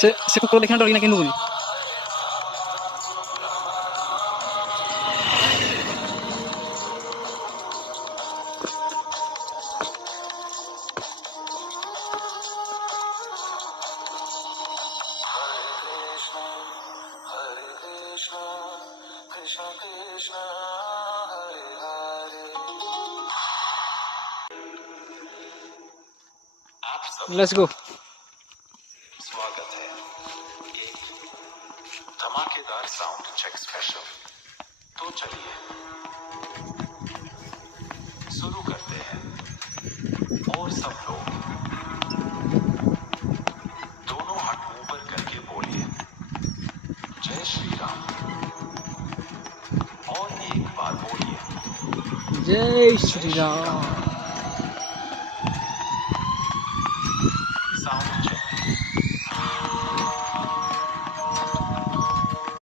से कुकुर देखना डरी ना कि नुगुनी लेट्स गो। स्वागत है एक धमाकेदार साउंड चेक स्पेशल। तो चलिए शुरू करते हैं। और सब लोग दोनों हाथ ऊपर करके बोलिए जय श्री राम। और एक बार बोलिए जय श्री राम। साउंड